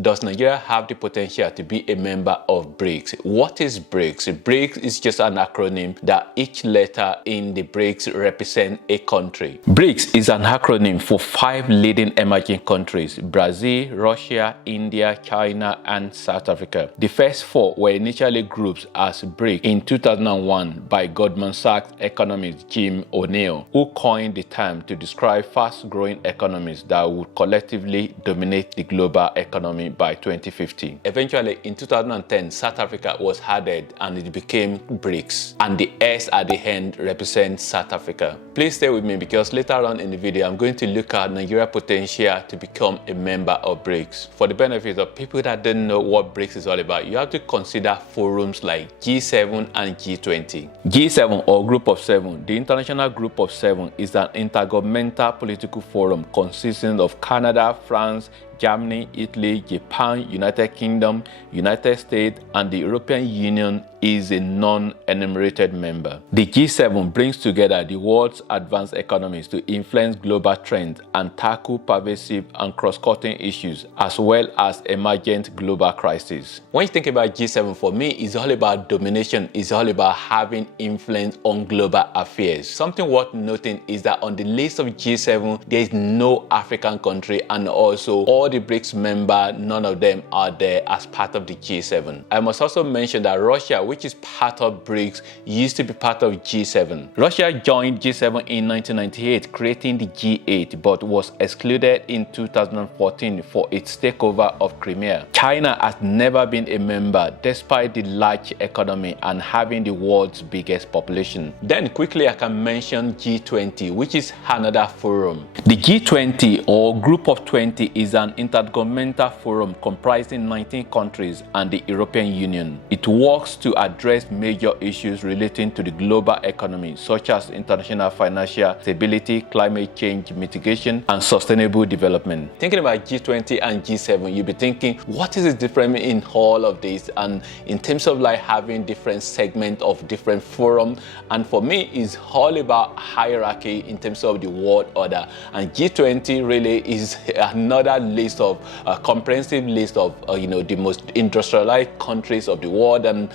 Does Nigeria have the potential to be a member of BRICS? What is BRICS? BRICS is just an acronym that each letter in the BRICS represent a country. BRICS is an acronym for 5 leading emerging countries: Brazil, Russia, India, China, and South Africa. The first 4 were initially grouped as BRICS in 2001 by Goldman Sachs economist Jim O'Neill, who coined the term to describe fast-growing economies that would collectively dominate the global economy by 2050. Eventually, in 2010, South Africa was added and it became BRICS, and the S at the end represents South Africa. Please stay with me because later on in the video, I'm going to look at Nigeria's potential to become a member of BRICS. For the benefit of people that don't know what BRICS is all about, you have to consider forums like G7 and G20. G7, or Group of 7, the International Group of 7, is an intergovernmental political forum consisting of Canada, France, Germany, Italy, Japan, United Kingdom, United States, and the European Union is a non-enumerated member. The G7 brings together the world's advanced economies to influence global trends and tackle pervasive and cross-cutting issues, as well as emergent global crises. When you think about G7, for me, it's all about domination. It's all about having influence on global affairs. Something worth noting is that on the list of G7, there is no African country, and also all the BRICS members, none of them are there as part of the G7. I must also mention that Russia, which is part of BRICS, used to be part of G7. Russia joined G7 in 1998, creating the G8, but was excluded in 2014 for its takeover of Crimea. China has never been a member despite the large economy and having the world's biggest population. Then quickly I can mention G20, which is another forum. The G20, or Group of 20, is an intergovernmental forum comprising 19 countries and the European Union. It works to address major issues relating to the global economy, such as international financial stability, climate change mitigation, and sustainable development. Thinking about G20 and G7, you'll be thinking, what is the difference in all of this? And in terms of like having different segments of different forums, and for me, it's all about hierarchy in terms of the world order. And G20 really is another list of comprehensive list of the most industrialized countries of the world and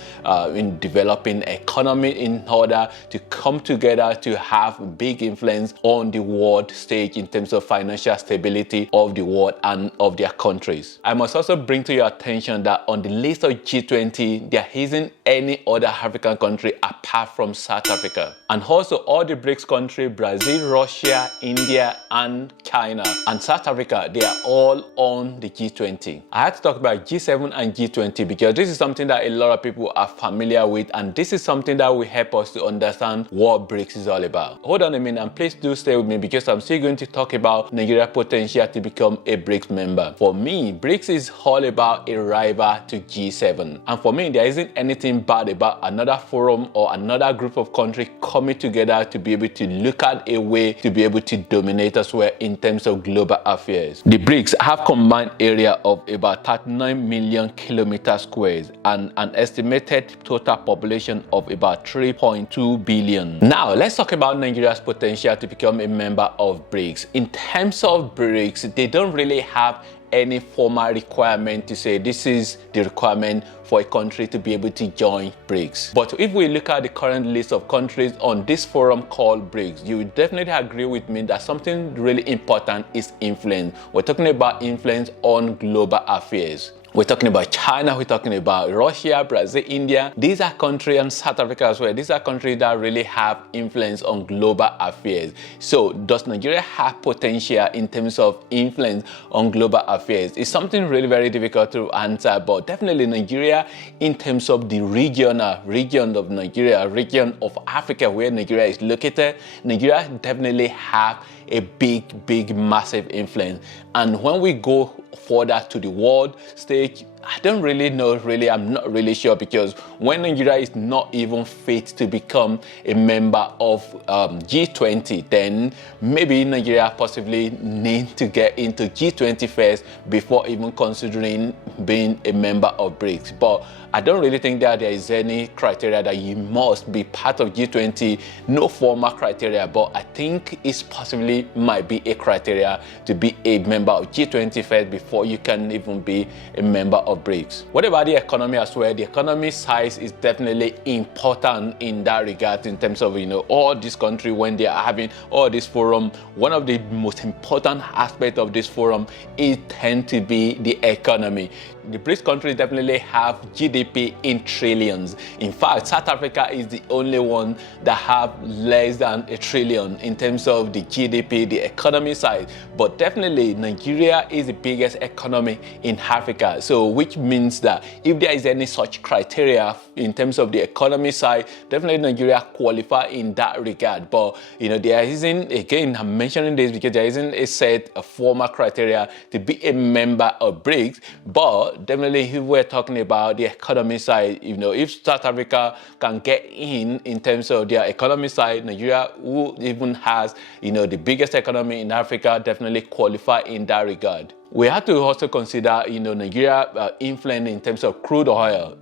in developing economy in order to come together to have big influence on the world stage in terms of financial stability of the world and of their countries. I must also bring to your attention that on the list of G20, there isn't any other African country apart from South Africa. And also all the BRICS countries, Brazil, Russia, India, and China, and South Africa, they are all on the G20. I had to talk about G7 and G20 because this is something that a lot of people are familiar with, and this is something that will help us to understand what BRICS is all about. Hold on a minute and please do stay with me because I'm still going to talk about Nigeria's potential to become a BRICS member. For me, BRICS is all about a rival to G7. And for me, there isn't anything bad about another forum or another group of countries coming together to be able to look at a way to be able to dominate as well in terms of global affairs. The BRICS have combined area of about 39 million kilometers squares and an estimated total population of about 3.2 billion. Now, let's talk about Nigeria's potential to become a member of BRICS. In terms of BRICS, they don't really have any formal requirement to say this is the requirement for a country to be able to join BRICS. But if we look at the current list of countries on this forum called BRICS, you will definitely agree with me that something really important is influence. We're talking about influence on global affairs. We're talking about China, we're talking about Russia, Brazil, India. These are countries, and South Africa as well. These are countries that really have influence on global affairs. So does Nigeria have potential in terms of influence on global affairs? It's something really very difficult to answer, but definitely Nigeria in terms of the region of Nigeria, region of Africa where Nigeria is located, Nigeria definitely have a big, massive influence. And when we go further to the world stage, I don't really know, I'm not really sure, because when Nigeria is not even fit to become a member of G20, then maybe Nigeria possibly need to get into G20 first before even considering being a member of BRICS. But I don't really think that there is any criteria that you must be part of G20, no formal criteria, but I think it's possibly might be a criteria to be a member of G20 first before you can even be a member of BRICS. What about the economy as well? The economy size is definitely important in that regard, in terms of, all these countries when they are having all this forum. One of the most important aspects of this forum is tend to be the economy. The BRICS countries definitely have GDP in trillions. In fact, South Africa is the only one that have less than $1 trillion in terms of the GDP, the economy side. But definitely Nigeria is the biggest economy in Africa. So which means that if there is any such criteria in terms of the economy side, definitely Nigeria qualify in that regard. But there isn't, again, I'm mentioning this because there isn't a formal criteria to be a member of BRICS. But definitely if we're talking about the economy side, if South Africa can get in terms of their economy side, Nigeria, who even has the biggest economy in Africa, definitely qualify in that regard. We have to also consider Nigeria influence in terms of crude oil.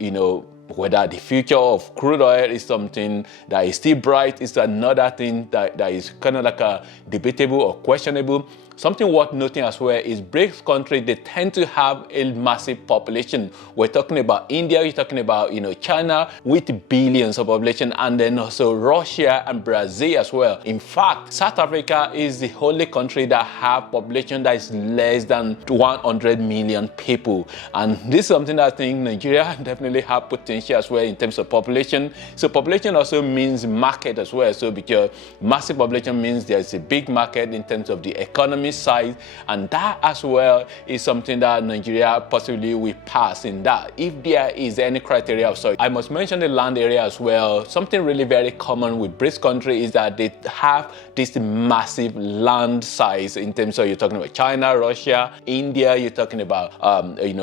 Whether the future of crude oil is something that is still bright is another thing that is kind of like a debatable or questionable. Something worth noting as well is BRICS countries, they tend to have a massive population. We're talking about India, we're talking about China with billions of population, and then also Russia and Brazil as well. In fact, South Africa is the only country that have population that is less than 100 million people. And this is something that I think Nigeria definitely have potential as well in terms of population. So population also means market as well. So because massive population means there's a big market in terms of the economy side, and that as well is something that Nigeria possibly will pass in that if there is any criteria of such. I must mention the land area as well. Something really very common with BRICS countries is that they have this massive land size in terms of, you're talking about China, Russia, India, you're talking about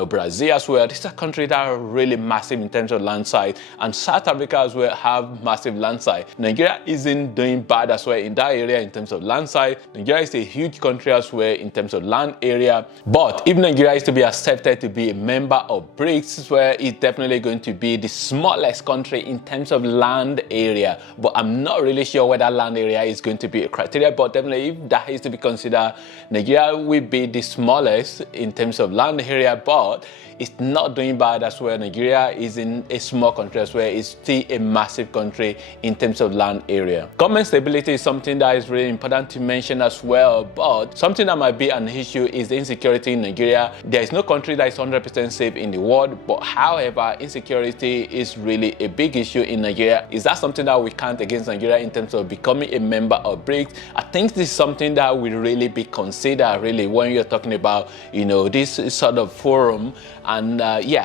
Brazil as well. These are countries that are really massive in terms of land size, and South Africa as well have massive land size. Nigeria isn't doing bad as well in that area in terms of land size. Nigeria is a huge country as well in terms of land area. But if Nigeria is to be accepted to be a member of BRICS, where it's definitely going to be the smallest country in terms of land area. But I'm not really sure whether land area is going to be a criteria, but definitely if that is to be considered, Nigeria will be the smallest in terms of land area, but it's not doing bad as well. Nigeria is in a small country as well. It's still a massive country in terms of land area. Government stability is something that is really important to mention as well, but something that might be an issue is the insecurity in Nigeria. There is no country that is 100% safe in the world, but however, insecurity is really a big issue in Nigeria. Is that something that we count against Nigeria in terms of becoming a member of BRICS? I think this is something that will really be considered really when you're talking about this sort of forum. And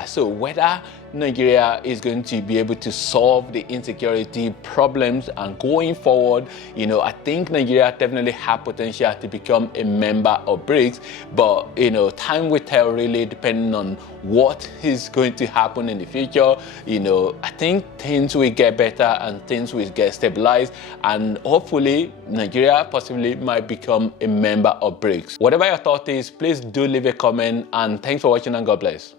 so whether Nigeria is going to be able to solve the insecurity problems and going forward, I think Nigeria definitely have potential to become a member of BRICS, but time will tell really, depending on what is going to happen in the future. I think things will get better and things will get stabilized, and hopefully Nigeria possibly might become a member of BRICS. Whatever your thought is, please do leave a comment, and thanks for watching, and God bless.